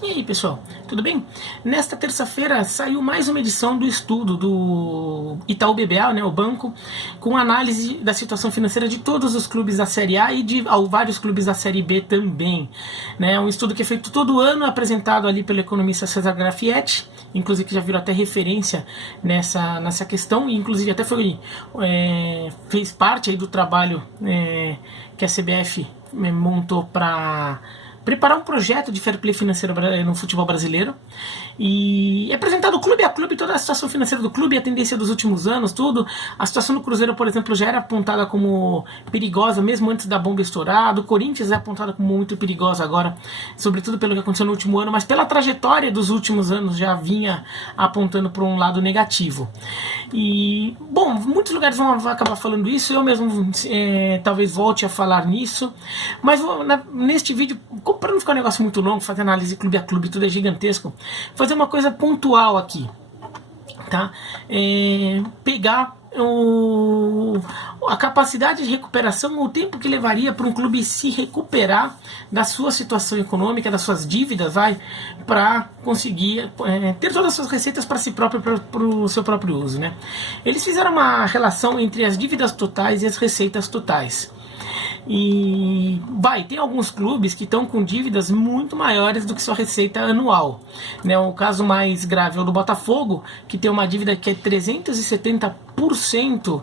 E aí, pessoal, tudo bem? Nesta terça-feira saiu mais uma edição do estudo do Itaú BBA, né, o banco, com análise da situação financeira de todos os clubes da Série A e de vários clubes da Série B também. É um estudo que é feito todo ano, apresentado ali pelo economista Cesar Grafietti, inclusive que já virou até referência nessa questão, e inclusive até fez parte aí do trabalho que a CBF montou para preparar um projeto de fair play financeiro no futebol brasileiro e é apresentado clube a clube toda a situação financeira do clube, a tendência dos últimos anos, tudo. A situação do Cruzeiro, por exemplo, já era apontada como perigosa mesmo antes da bomba estourar. Do Corinthians é apontada como muito perigosa agora, sobretudo pelo que aconteceu no último ano, mas pela trajetória dos últimos anos já vinha apontando para um lado negativo. E, bom, muitos lugares vão acabar falando isso, eu mesmo talvez volte a falar nisso, mas neste vídeo, para não ficar um negócio muito longo, fazer análise clube a clube, tudo é gigantesco, fazer uma coisa pontual aqui, tá? Pegar a capacidade de recuperação, o tempo que levaria para um clube se recuperar da sua situação econômica, das suas dívidas, para conseguir ter todas as suas receitas para si próprio, para o seu próprio uso, né? Eles fizeram uma relação entre as dívidas totais e as receitas totais. E tem alguns clubes que estão com dívidas muito maiores do que sua receita anual, né? O caso mais grave é o do Botafogo, que tem uma dívida que é 370%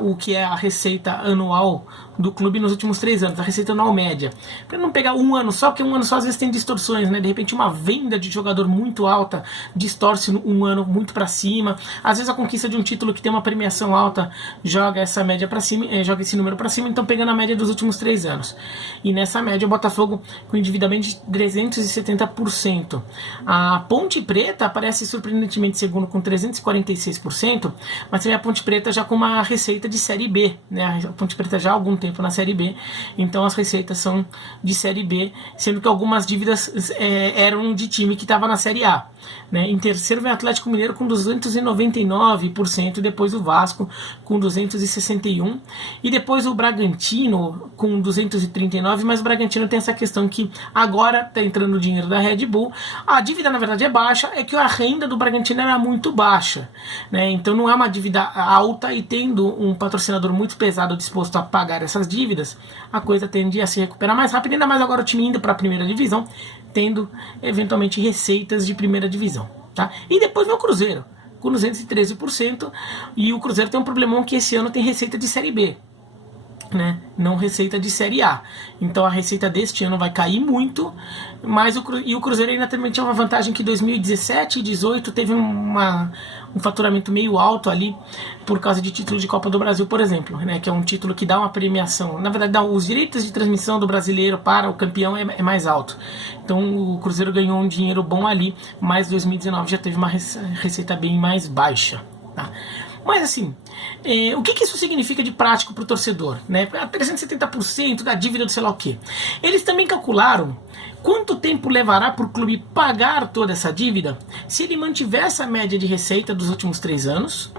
o que é a receita anual do clube nos últimos 3 anos, a receita anual média. Para não pegar um ano só, porque um ano só às vezes tem distorções, né? De repente uma venda de jogador muito alta distorce um ano muito para cima. Às vezes a conquista de um título que tem uma premiação alta joga essa média para cima, joga esse número para cima, então pegando a média dos últimos 3 anos. E nessa média o Botafogo com endividamento de 370%. A Ponte Preta aparece surpreendentemente segundo com 346%, mas também a Ponte Preta já com uma receita de Série B, né? A Ponte Preta já há algum tempo na Série B, então as receitas são de Série B, sendo que algumas dívidas eram de time que estava na Série A, né? Em terceiro vem o Atlético Mineiro com 299%, depois o Vasco com 261%, e depois o Bragantino com 239%, mas o Bragantino tem essa questão que agora está entrando o dinheiro da Red Bull. A dívida na verdade é baixa, é que a renda do Bragantino era muito baixa, né? Então não é uma dívida alta, e tendo um patrocinador muito pesado disposto a pagar essas dívidas, a coisa tende a se recuperar mais rápido, ainda mais agora o time indo para a primeira divisão, tendo eventualmente receitas de primeira divisão, tá? E depois vem o Cruzeiro, com 213%, e o Cruzeiro tem um problemão que esse ano tem receita de Série B, né? Não receita de Série A. Então a receita deste ano vai cair muito, mas o Cruzeiro ainda também tinha uma vantagem que 2017 e 2018 teve um faturamento meio alto ali por causa de título de Copa do Brasil, por exemplo, né? Que é um título que dá uma premiação. Na verdade, os direitos de transmissão do brasileiro para o campeão é mais alto. Então o Cruzeiro ganhou um dinheiro bom ali, mas 2019 já teve uma receita bem mais baixa, tá? Mas assim, o que isso significa de prático para o torcedor, né? 370% da dívida do sei lá o quê. Eles também calcularam quanto tempo levará para o clube pagar toda essa dívida se ele mantiver essa média de receita dos últimos 3 anos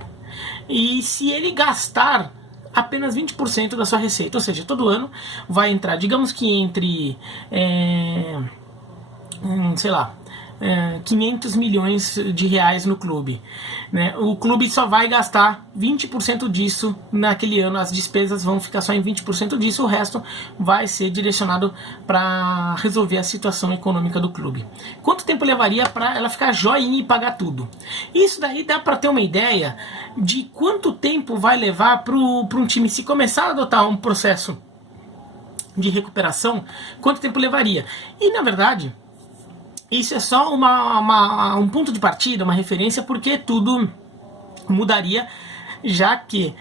e se ele gastar apenas 20% da sua receita. Ou seja, todo ano vai entrar, digamos que entre 500 milhões de reais no clube, né? O clube só vai gastar 20% disso naquele ano, as despesas vão ficar só em 20% disso, o resto vai ser direcionado para resolver a situação econômica do clube. Quanto tempo levaria para ela ficar joinha e pagar tudo? Isso daí dá para ter uma ideia de quanto tempo vai levar para um time, se começar a adotar um processo de recuperação, quanto tempo levaria. E na verdade isso é só um ponto de partida, uma referência, porque tudo mudaria, já que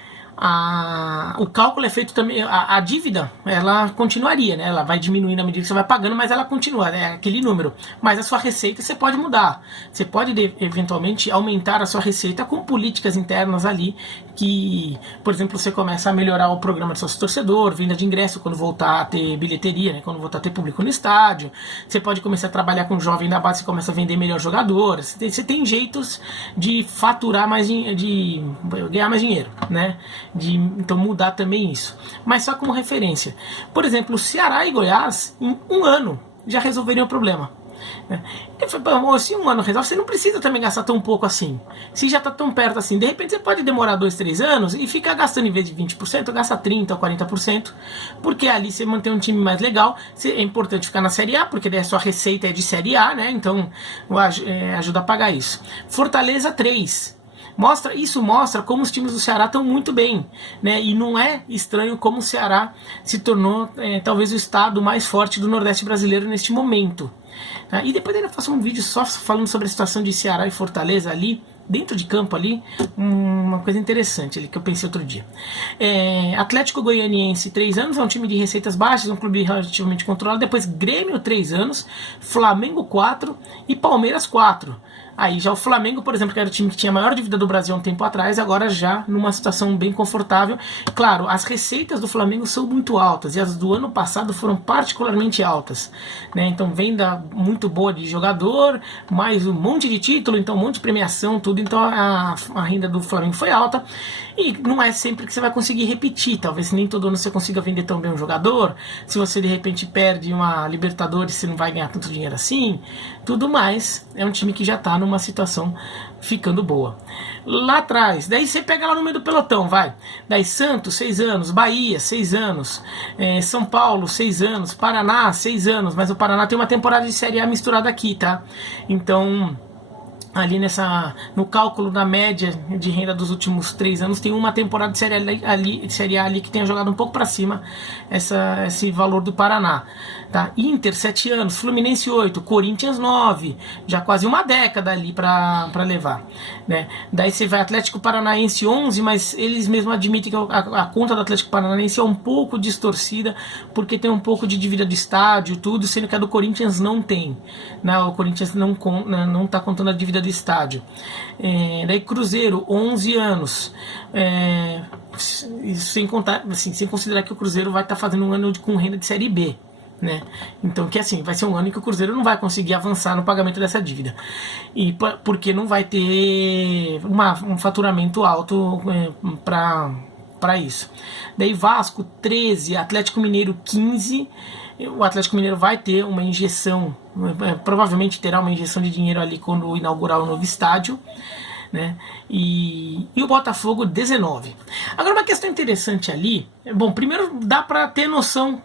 o cálculo é feito também, a dívida ela continuaria, né? Ela vai diminuindo à medida que você vai pagando, mas ela continua, é aquele número. Mas a sua receita você pode mudar, você pode eventualmente aumentar a sua receita com políticas internas ali, que, por exemplo, você começa a melhorar o programa de sócio torcedor, venda de ingresso quando voltar a ter bilheteria, né? Quando voltar a ter público no estádio. Você pode começar a trabalhar com jovem da base, você começa a vender melhor jogadores. Você tem jeitos de faturar mais, de ganhar mais dinheiro, né? Então mudar também isso, mas só como referência. Por exemplo, o Ceará e Goiás em um ano já resolveriam o problema. Ele falou, se um ano resolve, você não precisa também gastar tão pouco assim. Se já está tão perto assim, de repente você pode demorar 2, 3 anos e ficar gastando, em vez de 20%, gasta 30% ou 40%, porque ali você mantém um time mais legal. É importante ficar na Série A, porque daí a sua receita é de Série A, né? Então ajuda a pagar isso. Fortaleza 3. Isso mostra como os times do Ceará estão muito bem, né? E não é estranho como o Ceará se tornou talvez o estado mais forte do Nordeste brasileiro neste momento. Tá? E depois ainda faço um vídeo só falando sobre a situação de Ceará e Fortaleza ali, dentro de campo ali, uma coisa interessante ali que eu pensei outro dia. Atlético Goianiense 3 anos, é um time de receitas baixas, um clube relativamente controlado. Depois Grêmio 3 anos, Flamengo 4 e Palmeiras 4. Aí já o Flamengo, por exemplo, que era o time que tinha a maior dívida do Brasil há um tempo atrás, agora já numa situação bem confortável. Claro, as receitas do Flamengo são muito altas e as do ano passado foram particularmente altas, né? Então venda muito boa de jogador, mais um monte de título, então um monte de premiação, tudo. Então a renda do Flamengo foi alta e não é sempre que você vai conseguir repetir. Talvez nem todo ano você consiga vender tão bem um jogador. Se você de repente perde uma Libertadores, você não vai ganhar tanto dinheiro assim. Tudo mais, é um time que já está numa situação ficando boa. Lá atrás, daí você pega lá no meio do pelotão, vai. Daí Santos, 6 anos, Bahia, 6 anos, São Paulo, 6 anos, Paraná, 6 anos, mas o Paraná tem uma temporada de Série A misturada aqui, tá? Então, ali no cálculo da média de renda dos últimos 3 anos, tem uma temporada de Série A ali que tenha jogado um pouco para cima esse valor do Paraná. Tá? Inter, 7 anos, Fluminense 8, Corinthians 9, já quase uma década ali para levar. Né? Daí você vai Atlético Paranaense 11, mas eles mesmos admitem que a conta do Atlético Paranaense é um pouco distorcida, porque tem um pouco de dívida do estádio, tudo, sendo que a do Corinthians não tem. Né? O Corinthians não está contando a dívida do estádio. Daí Cruzeiro, 11 anos. Sem considerar que o Cruzeiro vai estar fazendo um ano com renda de Série B. Né? Então que assim, vai ser um ano em que o Cruzeiro não vai conseguir avançar no pagamento dessa dívida, e porque não vai ter um faturamento alto para isso. Daí Vasco 13, Atlético Mineiro 15. O Atlético Mineiro vai ter uma injeção, provavelmente terá uma injeção de dinheiro ali quando inaugurar o novo estádio, né? E o Botafogo 19. Agora uma questão interessante ali, bom, primeiro dá para ter noção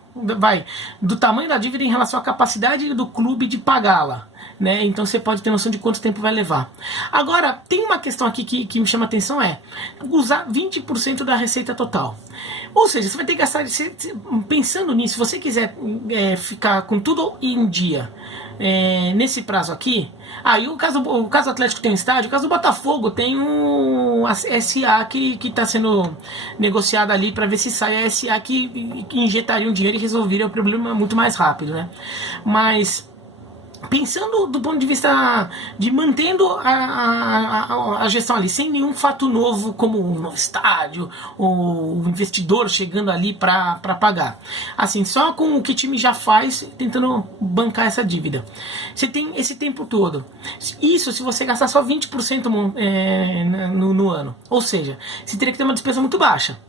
do tamanho da dívida em relação à capacidade do clube de pagá-la, né? Então você pode ter noção de quanto tempo vai levar. Agora tem uma questão aqui que me chama a atenção, usar 20% da receita total. Ou seja, você vai ter que gastar, pensando nisso, se você quiser ficar com tudo em dia nesse prazo aqui. E o caso Atlético tem um estádio, o caso do Botafogo tem um SA que está sendo negociado ali para ver se sai a SA que injetaria um dinheiro e resolveria o problema muito mais rápido, né? Mas pensando do ponto de vista de mantendo a gestão ali, sem nenhum fato novo como um novo estádio, ou o investidor chegando ali para pagar. Assim, só com o que o time já faz, tentando bancar essa dívida. Você tem esse tempo todo. Isso se você gastar só 20% no ano. Ou seja, você teria que ter uma despesa muito baixa.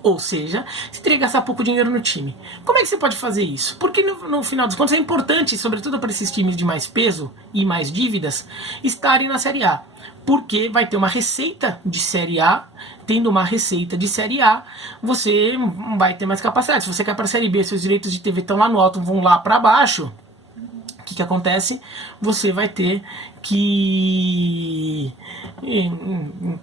Ou seja, você teria que gastar pouco dinheiro no time. Como é que você pode fazer isso? Porque no final dos contos é importante, sobretudo para esses times de mais peso e mais dívidas, estarem na Série A. Porque vai ter uma receita de Série A. Tendo uma receita de Série A, você vai ter mais capacidade. Se você quer para a Série B, seus direitos de TV estão lá no alto, vão lá para baixo. O que acontece? Você vai ter que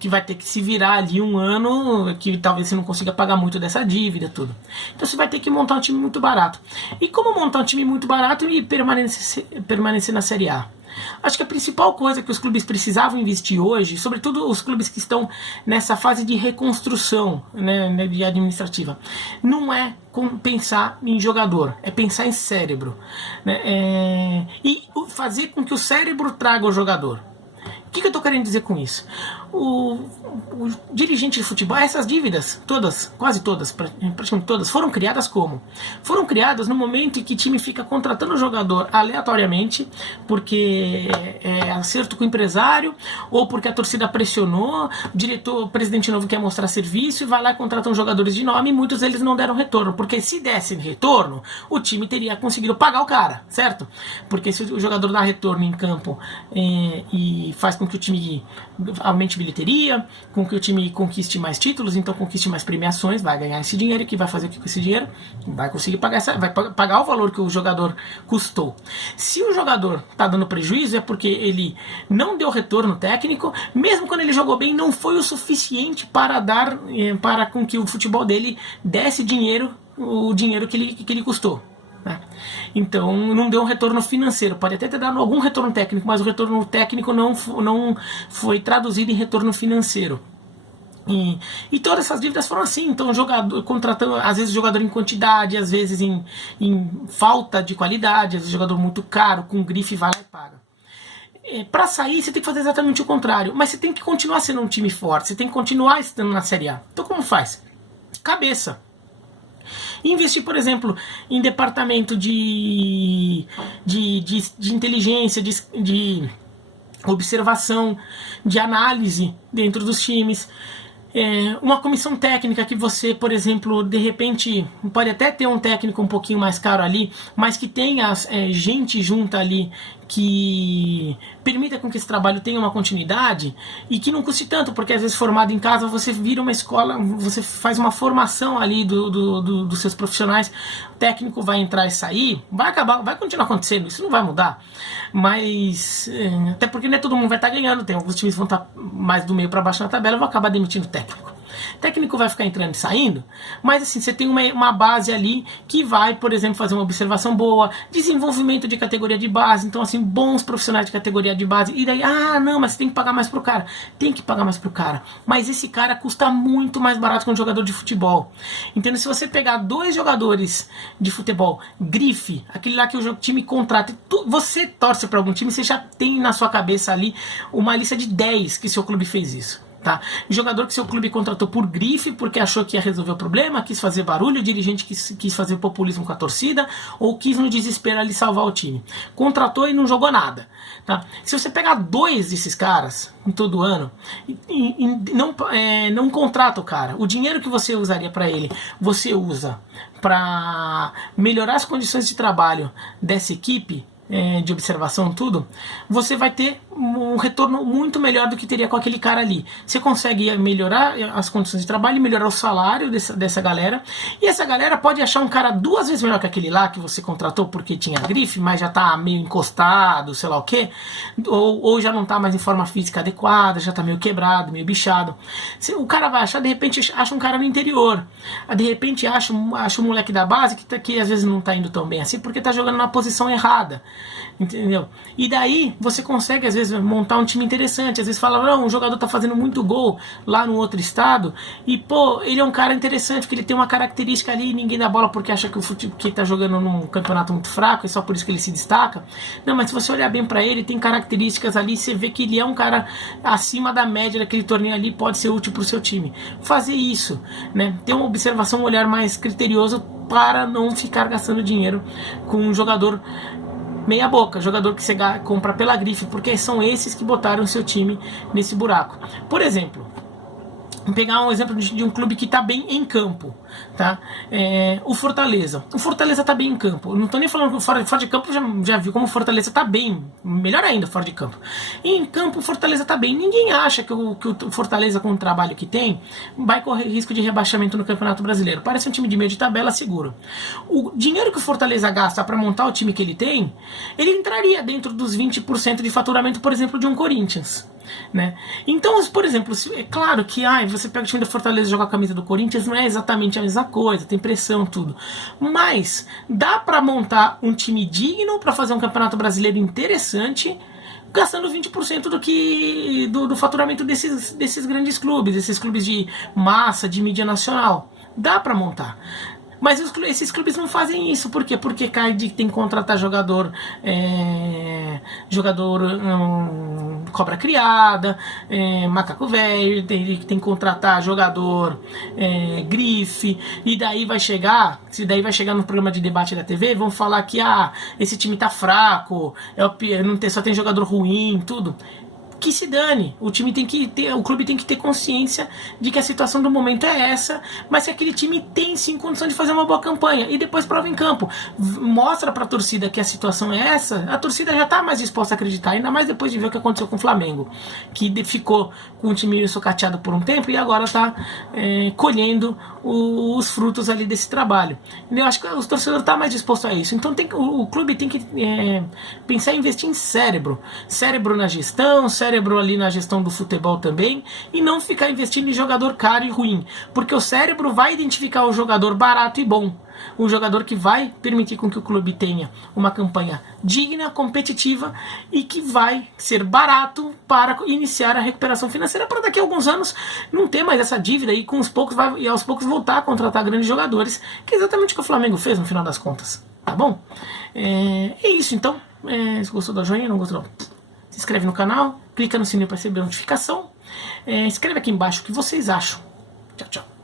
vai ter que se virar ali um ano, que talvez você não consiga pagar muito dessa dívida, tudo. Então você vai ter que montar um time muito barato. E como montar um time muito barato e permanecer na Série A? Acho que a principal coisa que os clubes precisavam investir hoje, sobretudo os clubes que estão nessa fase de reconstrução, né, de administrativa, não é pensar em jogador, é pensar em cérebro, né, e fazer com que o cérebro traga o jogador. O que eu estou querendo dizer com isso? o dirigente de futebol, essas dívidas, todas, quase todas, praticamente todas, foram criadas como? Foram criadas no momento em que o time fica contratando o jogador aleatoriamente, porque é acerto com o empresário, ou porque a torcida pressionou, o presidente novo quer mostrar serviço e vai lá e contrata uns jogadores de nome, e muitos deles não deram retorno, porque se dessem retorno, o time teria conseguido pagar o cara, certo? Porque se o jogador dá retorno em campo e faz com que o time aumente bilheteria, com que o time conquiste mais títulos, então conquiste mais premiações, vai ganhar esse dinheiro, e que vai fazer o que com esse dinheiro? Vai conseguir pagar vai pagar o valor que o jogador custou. Se o jogador está dando prejuízo, é porque ele não deu retorno técnico, mesmo quando ele jogou bem, não foi o suficiente para dar para com que o futebol dele desse dinheiro, o dinheiro que ele custou. Então não deu um retorno financeiro, pode até ter dado algum retorno técnico, mas o retorno técnico não foi traduzido em retorno financeiro. E todas essas dívidas foram assim. Então, jogador contratando, às vezes jogador em quantidade, às vezes em falta de qualidade, às vezes jogador muito caro, com grife, vai lá e paga. Para sair, você tem que fazer exatamente o contrário, mas você tem que continuar sendo um time forte, você tem que continuar estando na Série A. Então, como faz? Cabeça. Investir, por exemplo, em departamento de inteligência, de observação, de análise dentro dos times. Uma comissão técnica que você, por exemplo, de repente pode até ter um técnico um pouquinho mais caro ali, mas que tenha gente junta ali que permita com que esse trabalho tenha uma continuidade e que não custe tanto, porque às vezes formado em casa você vira uma escola, você faz uma formação ali dos seus profissionais, o técnico vai entrar e sair, vai continuar acontecendo, isso não vai mudar, mas até porque nem todo mundo vai estar ganhando, tem alguns times que vão estar mais do meio para baixo na tabela, vão acabar demitindo o técnico. O técnico vai ficar entrando e saindo, mas assim, você tem uma base ali que vai, por exemplo, fazer uma observação boa, desenvolvimento de categoria de base, então assim, bons profissionais de categoria de base, e daí, não, mas você tem que pagar mais pro cara. Tem que pagar mais pro cara, mas esse cara custa muito mais barato que um jogador de futebol. Entendeu? Se você pegar 2 jogadores de futebol, grife, aquele lá que o time contrata, você torce para algum time, você já tem na sua cabeça ali uma lista de 10 que seu clube fez isso. Tá? Jogador que seu clube contratou por grife, porque achou que ia resolver o problema, quis fazer barulho, o dirigente quis fazer populismo com a torcida, ou quis no desespero ali salvar o time. Contratou e não jogou nada. Tá? Se você pegar 2 desses caras em todo ano e não contrata o cara, o dinheiro que você usaria para ele, você usa para melhorar as condições de trabalho dessa equipe, de observação, tudo, você vai ter um retorno muito melhor do que teria com aquele cara ali. Você consegue melhorar as condições de trabalho, melhorar o salário dessa galera, e essa galera pode achar um cara 2 vezes melhor que aquele lá que você contratou porque tinha grife, mas já tá meio encostado, sei lá o que, ou já não tá mais em forma física adequada, já tá meio quebrado, meio bichado. O cara vai achar, de repente acha um cara no interior, de repente acha um moleque da base que às vezes não tá indo tão bem assim porque tá jogando na posição errada. Entendeu? E daí você consegue às vezes montar um time interessante. Às vezes fala, não, um jogador tá fazendo muito gol lá no outro estado e pô, ele é um cara interessante porque ele tem uma característica ali e ninguém dá bola porque acha que tá jogando num campeonato muito fraco e só por isso que ele se destaca. Não, mas se você olhar bem pra ele, tem características ali, você vê que ele é um cara acima da média daquele torneio ali, pode ser útil pro seu time. Fazer isso, né? Ter uma observação, um olhar mais criterioso para não ficar gastando dinheiro com um jogador meia boca, jogador que você compra pela grife, porque são esses que botaram o seu time nesse buraco. Por exemplo, vamos pegar um exemplo de um clube que está bem em campo, tá? O Fortaleza. O Fortaleza está bem em campo. Eu não estou nem falando que fora de campo já viu como o Fortaleza está bem. Melhor ainda, fora de campo. E em campo o Fortaleza está bem. Ninguém acha que o Fortaleza, com o trabalho que tem, vai correr risco de rebaixamento no Campeonato Brasileiro. Parece um time de meio de tabela seguro. O dinheiro que o Fortaleza gasta para montar o time que ele tem, ele entraria dentro dos 20% de faturamento, por exemplo, de um Corinthians. Né? Então, por exemplo, é claro que você pega o time da Fortaleza e joga a camisa do Corinthians, não é exatamente a mesma coisa, tem pressão, tudo, mas dá pra montar um time digno pra fazer um campeonato brasileiro interessante, gastando 20% do faturamento desses grandes clubes, desses clubes de massa, de mídia nacional. Dá pra montar. Mas esses clubes não fazem isso. Por quê? Porque tem que contratar jogador cobra criada, macaco velho, tem que contratar jogador grife, e daí vai chegar no programa de debate da TV, vão falar que esse time tá fraco, só tem jogador ruim, tudo. Que se dane, o clube tem que ter consciência de que a situação do momento é essa, mas que aquele time tem sim condição de fazer uma boa campanha, e depois prova em campo, mostra pra torcida que a situação é essa, a torcida já tá mais disposta a acreditar, ainda mais depois de ver o que aconteceu com o Flamengo, que ficou com o time socateado por um tempo e agora tá colhendo os frutos ali desse trabalho. Eu acho que os torcedores estão mais dispostos a isso, então o clube tem que pensar em investir em cérebro na gestão, cérebro ali na gestão do futebol também, e não ficar investindo em jogador caro e ruim, porque o cérebro vai identificar o jogador barato e bom, um jogador que vai permitir com que o clube tenha uma campanha digna, competitiva e que vai ser barato para iniciar a recuperação financeira, para daqui a alguns anos não ter mais essa dívida e aos poucos voltar a contratar grandes jogadores, que é exatamente o que o Flamengo fez no final das contas, tá bom? É isso, então, se gostou da joinha, não gostou, se inscreve no canal, clica no sininho para receber a notificação, escreve aqui embaixo o que vocês acham. Tchau, tchau.